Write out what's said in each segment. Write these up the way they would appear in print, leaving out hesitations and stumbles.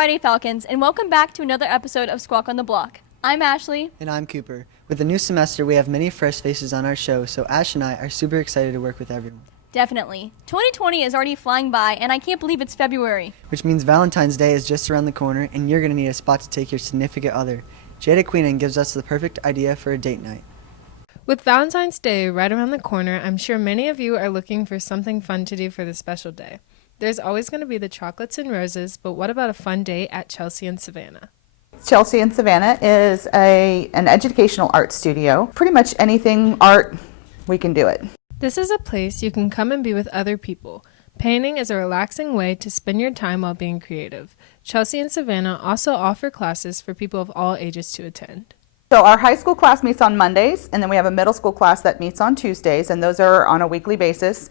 Friday, Falcons, and welcome back to another episode of Squawk on the Block. I'm Ashley. And I'm Cooper. With the new semester, we have many fresh faces on our show, so Ash and I are super excited to work with everyone. Definitely. 2020 is already flying by, and I can't believe it's February. Which means Valentine's Day is just around the corner, and you're going to need a spot to take your significant other. Jada Queenan gives us the perfect idea for a date night. With Valentine's Day right around the corner, I'm sure many of you are looking for something fun to do for this special day. There's always going to be the chocolates and roses, but what about a fun day at Chelsea and Savannah? Chelsea and Savannah is an educational art studio. Pretty much anything art, we can do it. This is a place you can come and be with other people. Painting is a relaxing way to spend your time while being creative. Chelsea and Savannah also offer classes for people of all ages to attend. So our high school class meets on Mondays, and then we have a middle school class that meets on Tuesdays, and those are on a weekly basis.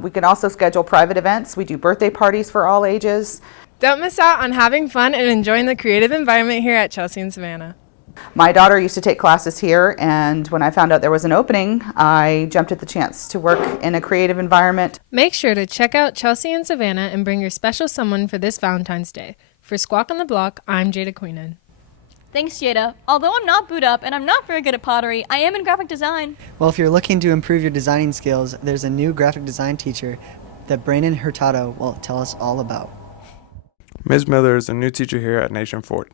We can also schedule private events. We do birthday parties for all ages. Don't miss out on having fun and enjoying the creative environment here at Chelsea and Savannah. My daughter used to take classes here, and when I found out there was an opening, I jumped at the chance to work in a creative environment. Make sure to check out Chelsea and Savannah and bring your special someone for this Valentine's Day. For Squawk on the Block, I'm Jada Queenan. Thanks, Jada. Although I'm not boot up and I'm not very good at pottery, I am in graphic design. Well, if you're looking to improve your designing skills, there's a new graphic design teacher that Brandon Hurtado will tell us all about. Ms. Miller is a new teacher here at Nation Ford.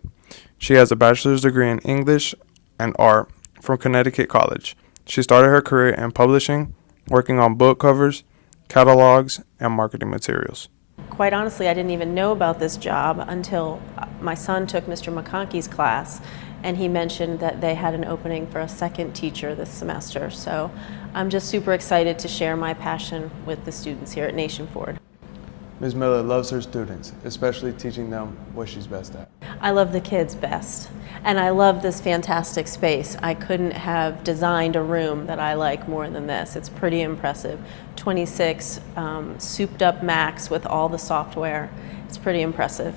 She has a bachelor's degree in English and art from Connecticut College. She started her career in publishing, working on book covers, catalogs, and marketing materials. Quite honestly, I didn't even know about this job until my son took Mr. McConkey's class, and he mentioned that they had an opening for a second teacher this semester. So I'm just super excited to share my passion with the students here at Nation Ford. Ms. Miller loves her students, especially teaching them what she's best at. I love the kids best, and I love this fantastic space. I couldn't have designed a room that I like more than this. It's pretty impressive. 26 souped up Macs with all the software. It's pretty impressive.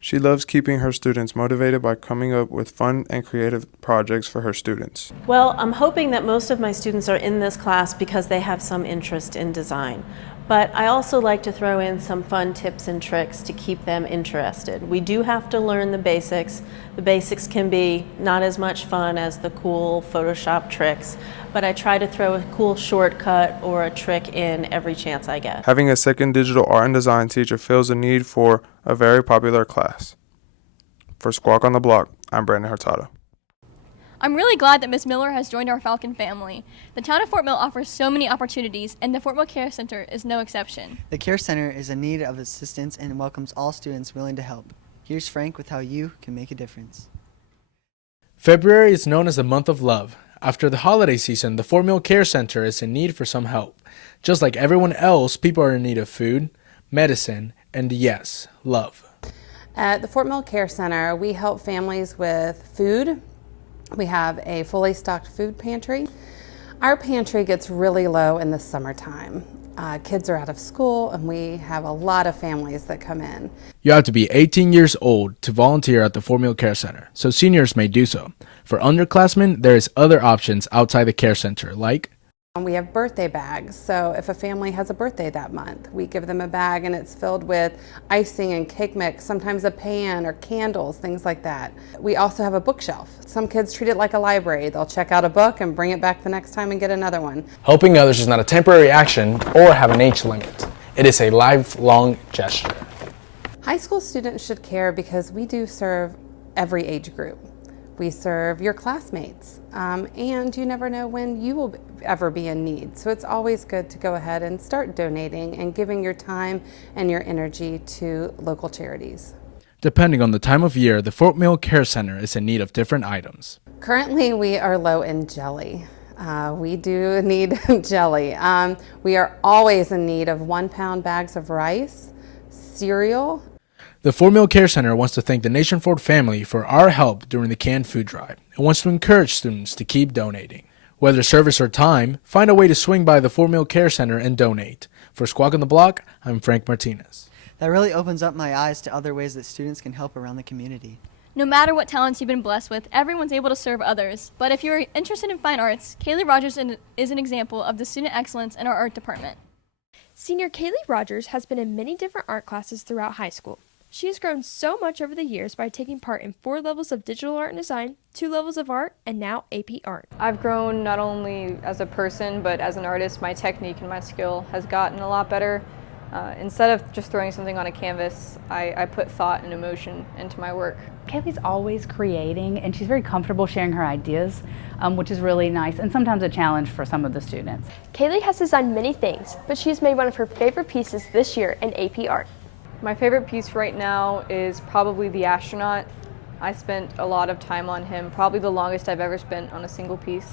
She loves keeping her students motivated by coming up with fun and creative projects for her students. Well, I'm hoping that most of my students are in this class because they have some interest in design. But I also like to throw in some fun tips and tricks to keep them interested. We do have to learn the basics. The basics can be not as much fun as the cool Photoshop tricks, but I try to throw a cool shortcut or a trick in every chance I get. Having a second digital art and design teacher fills a need for a very popular class. For Squawk on the Block, I'm Brandon Hurtado. I'm really glad that Ms. Miller has joined our Falcon family. The town of Fort Mill offers so many opportunities, and the Fort Mill Care Center is no exception. The Care Center is in need of assistance and welcomes all students willing to help. Here's Frank with how you can make a difference. February is known as the month of love. After the holiday season, the Fort Mill Care Center is in need for some help. Just like everyone else, people are in need of food, medicine, and yes, love. At the Fort Mill Care Center, we help families with food. We have a fully stocked food pantry. Our pantry gets really low in the summertime. Kids are out of school and we have a lot of families that come in. You have to be 18 years old to volunteer at the Fort Mill Care Center, so seniors may do so. For underclassmen, there is other options outside the care center, like We have birthday bags, so if a family has a birthday that month, we give them a bag and it's filled with icing and cake mix, sometimes a pan or candles, things like that. We also have a bookshelf. Some kids treat it like a library. They'll check out a book and bring it back the next time and get another one. helping others is not a temporary action or have an age limit. It is a lifelong gesture. High school students should care because we do serve every age group. We serve your classmates, and you never know when you will ever be in need. So it's always good to go ahead and start donating and giving your time and your energy to local charities. Depending on the time of year, the Fort Mill Care Center is in need of different items. Currently, we are low in jelly. We do need jelly. We are always in need of 1-pound bags of rice, cereal. The Fort Mill Care Center wants to thank the Nation Ford family for our help during the canned food drive and wants to encourage students to keep donating. Whether service or time, find a way to swing by the Fort Mill Care Center and donate. For Squawk on the Block, I'm Frank Martinez. That really opens up my eyes to other ways that students can help around the community. No matter what talents you've been blessed with, everyone's able to serve others. But if you're interested in fine arts, Kaylee Rogers is an example of the student excellence in our art department. Senior Kaylee Rogers has been in many different art classes throughout high school. She has grown so much over the years by taking part in 4 levels of digital art and design, 2 levels of art, and now AP art. I've grown not only as a person, but as an artist. My technique and my skill has gotten a lot better. Instead of just throwing something on a canvas, I put thought and emotion into my work. Kaylee's always creating, and she's very comfortable sharing her ideas, which is really nice and sometimes a challenge for some of the students. Kaylee has designed many things, but she's made one of her favorite pieces this year in AP art. My favorite piece right now is probably the astronaut. I spent a lot of time on him, probably the longest I've ever spent on a single piece.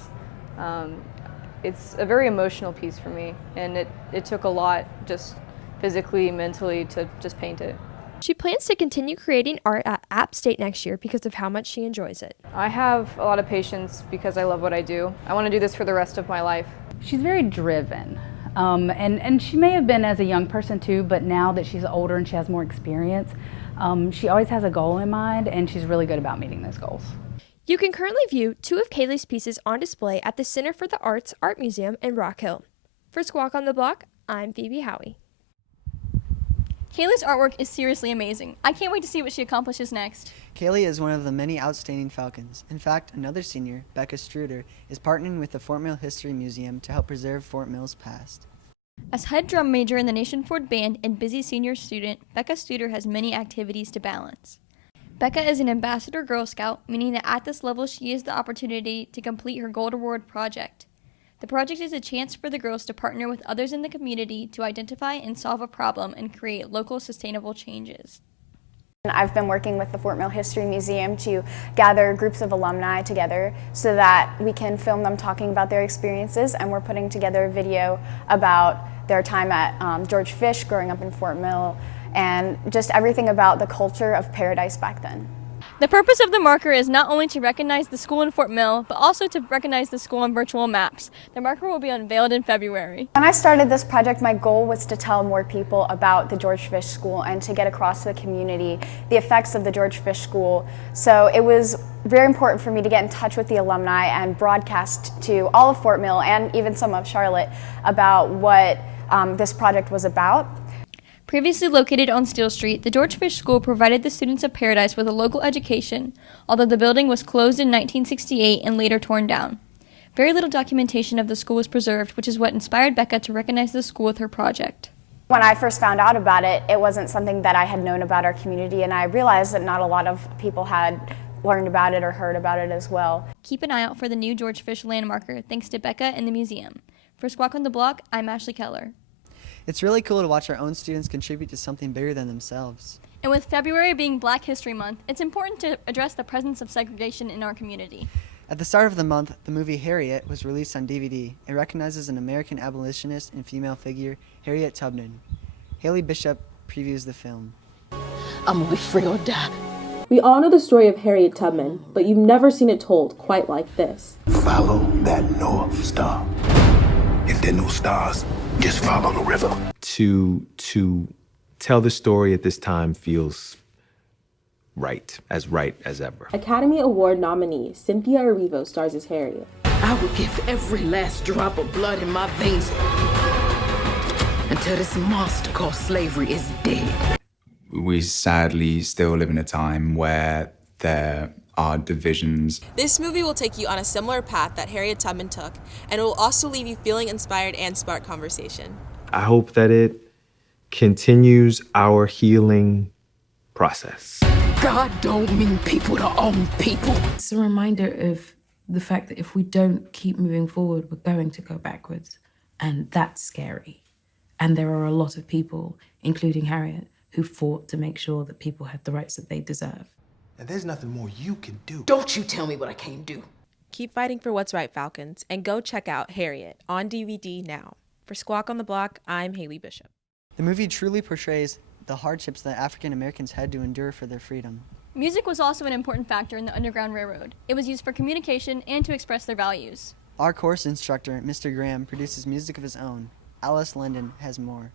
It's a very emotional piece for me, and it took a lot just physically, mentally to just paint it. She plans to continue creating art at App State next year because of how much she enjoys it. I have a lot of patience because I love what I do. I want to do this for the rest of my life. She's very driven. And she may have been as a young person too, but now that she's older and she has more experience, she always has a goal in mind, and she's really good about meeting those goals. You can currently view 2 of Kaylee's pieces on display at the Center for the Arts Art Museum in Rock Hill. For Squawk on the Block, I'm Phoebe Howie. Kaylee's artwork is seriously amazing. I can't wait to see what she accomplishes next. Kaylee is one of the many outstanding Falcons. In fact, another senior, Becca Struder, is partnering with the Fort Mill History Museum to help preserve Fort Mill's past. As head drum major in the Nation Ford Band and busy senior student, Becca Struder has many activities to balance. Becca is an Ambassador Girl Scout, meaning that at this level she has the opportunity to complete her Gold Award project. The project is a chance for the girls to partner with others in the community to identify and solve a problem and create local sustainable changes. I've been working with the Fort Mill History Museum to gather groups of alumni together so that we can film them talking about their experiences, and we're putting together a video about their time at George Fish growing up in Fort Mill and just everything about the culture of Paradise back then. The purpose of the marker is not only to recognize the school in Fort Mill, but also to recognize the school on virtual maps. The marker will be unveiled in February. When I started this project, my goal was to tell more people about the George Fish School and to get across to the community the effects of the George Fish School. So it was very important for me to get in touch with the alumni and broadcast to all of Fort Mill and even some of Charlotte about what this project was about. Previously located on Steel Street, the George Fish School provided the students of Paradise with a local education, although the building was closed in 1968 and later torn down. Very little documentation of the school was preserved, which is what inspired Becca to recognize the school with her project. When I first found out about it, it wasn't something that I had known about our community, and I realized that not a lot of people had learned about it or heard about it as well. Keep an eye out for the new George Fish landmarker, thanks to Becca and the museum. For Squawk on the Block, I'm Ashley Keller. It's really cool to watch our own students contribute to something bigger than themselves. And with February being Black History Month, it's important to address the presence of segregation in our community. At the start of the month, the movie Harriet was released on DVD. It recognizes an American abolitionist and female figure, Harriet Tubman. Haley Bishop previews the film. I'm gonna be free or die. We all know the story of Harriet Tubman, but you've never seen it told quite like this. Follow that North Star. If there are no stars, just follow the river. To tell the story at this time feels right as ever. Academy Award nominee Cynthia Erivo stars as Harriet. I will give every last drop of blood in my veins until this monster called slavery is dead. We sadly still live in a time where there are divisions. This movie will take you on a similar path that Harriet Tubman took, and it will also leave you feeling inspired and spark conversation. I hope that it continues our healing process. God don't mean people to own people. It's a reminder of the fact that if we don't keep moving forward, we're going to go backwards. And that's scary. And there are a lot of people, including Harriet, who fought to make sure that people had the rights that they deserve. And there's nothing more you can do. Don't you tell me what I can't do. Keep fighting for what's right, Falcons, and go check out Harriet on DVD now. For Squawk on the Block, I'm Haley Bishop. The movie truly portrays the hardships that African Americans had to endure for their freedom. Music was also an important factor in the Underground Railroad. It was used for communication and to express their values. Our course instructor, Mr. Graham, produces music of his own. Alice London has more.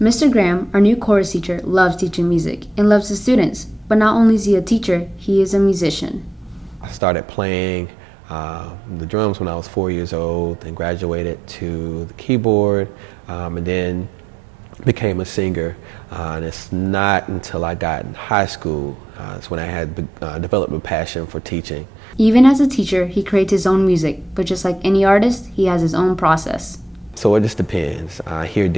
Mr. Graham, our new chorus teacher, loves teaching music and loves his students. But not only is he a teacher, he is a musician. I started playing the drums when I was 4 years old and graduated to the keyboard. And then became a singer. And it's not until I got in high school, that's when I had developed a passion for teaching. Even as a teacher, he creates his own music, but just like any artist, he has his own process. So it just depends. I hear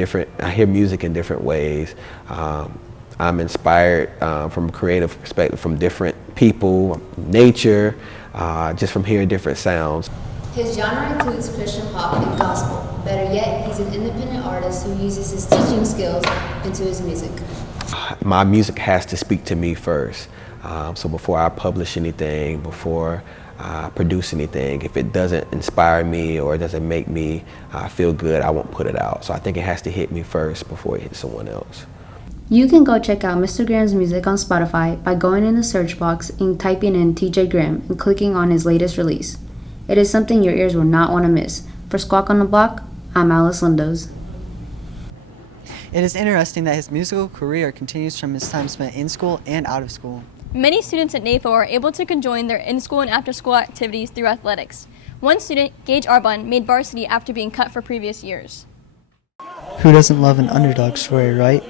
music in different ways. I'm inspired from a creative perspective from different people, nature, just from hearing different sounds. His genre includes Christian pop and gospel. Better yet, he's an independent artist who uses his teaching skills into his music. My music has to speak to me first. So before I publish anything, before I produce anything, if it doesn't inspire me or it doesn't make me feel good, I won't put it out. So I think it has to hit me first before it hits someone else. You can go check out Mr. Graham's music on Spotify by going in the search box and typing in TJ Graham and clicking on his latest release. It is something your ears will not want to miss. For Squawk on the Block, I'm Alice Lindos. It is interesting that his musical career continues from his time spent in school and out of school. Many students at NAFO are able to conjoin their in-school and after-school activities through athletics. One student, Gage Arbon, made varsity after being cut for previous years. Who doesn't love an underdog story, right?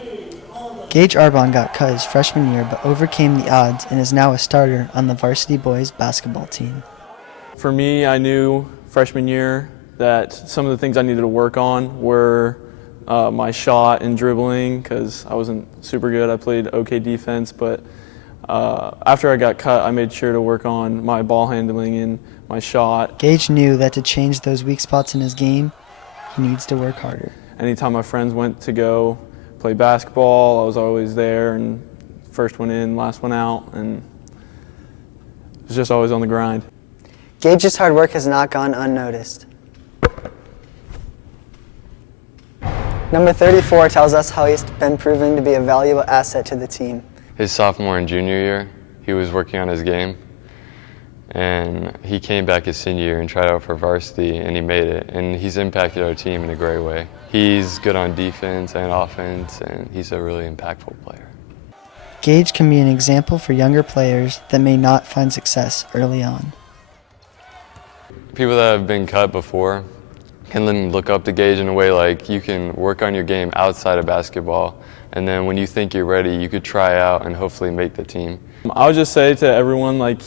Gage Arbon got cut his freshman year but overcame the odds and is now a starter on the varsity boys basketball team. For me, I knew freshman year that some of the things I needed to work on were my shot and dribbling, because I wasn't super good. I played okay defense, but after I got cut, I made sure to work on my ball handling and my shot. Gage knew that to change those weak spots in his game, he needs to work harder. Anytime my friends went to go play basketball, I was always there, and first one in, last one out, and it was just always on the grind. Gage's hard work has not gone unnoticed. Number 34 tells us how he's been proven to be a valuable asset to the team. His sophomore and junior year, he was working on his game, and he came back his senior year and tried out for varsity, and he made it, and he's impacted our team in a great way. He's good on defense and offense, and he's a really impactful player. Gage can be an example for younger players that may not find success early on. People that have been cut before can then look up to Gage in a way like you can work on your game outside of basketball, and then when you think you're ready, you could try out and hopefully make the team. I would just say to everyone,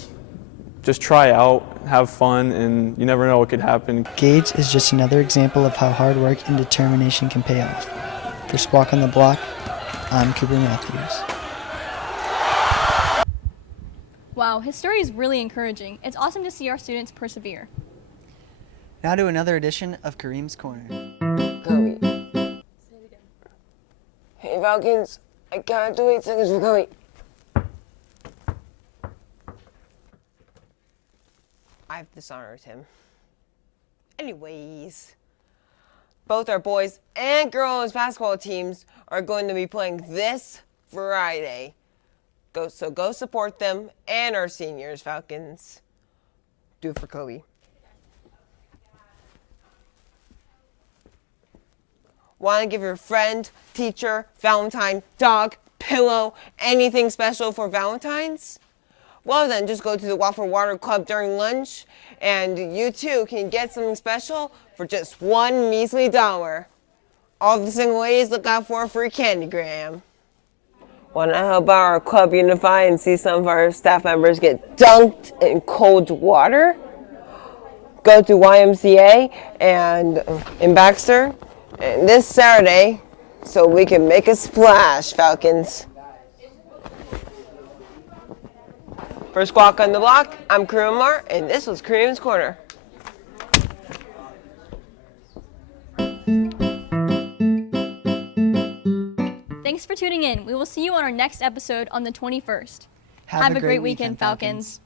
just try out, have fun, and you never know what could happen. Gage is just another example of how hard work and determination can pay off. For Squawk on the Block, I'm Cooper Matthews. Wow, his story is really encouraging. It's awesome to see our students persevere. Now to another edition of Kareem's Corner. Kobe. Hey Falcons, I got 8 seconds for Kobe. I've dishonored him. Anyways, both our boys and girls basketball teams are going to be playing this Friday. So go support them and our seniors, Falcons. Do it for Kobe. Want to give your friend, teacher, Valentine, dog, pillow, anything special for Valentine's? Well then, just go to the Waffle Water Club during lunch, and you too can get something special for just $1 measly. All the single ladies look out for a free candygram. Want to help our club unify and see some of our staff members get dunked in cold water? Go to YMCA and in Baxter and this Saturday so we can make a splash, Falcons. For Squawk on the Block, I'm Kareem Amar, and this was Kareem's Corner. Thanks for tuning in. We will see you on our next episode on the 21st. Have a great weekend, Falcons.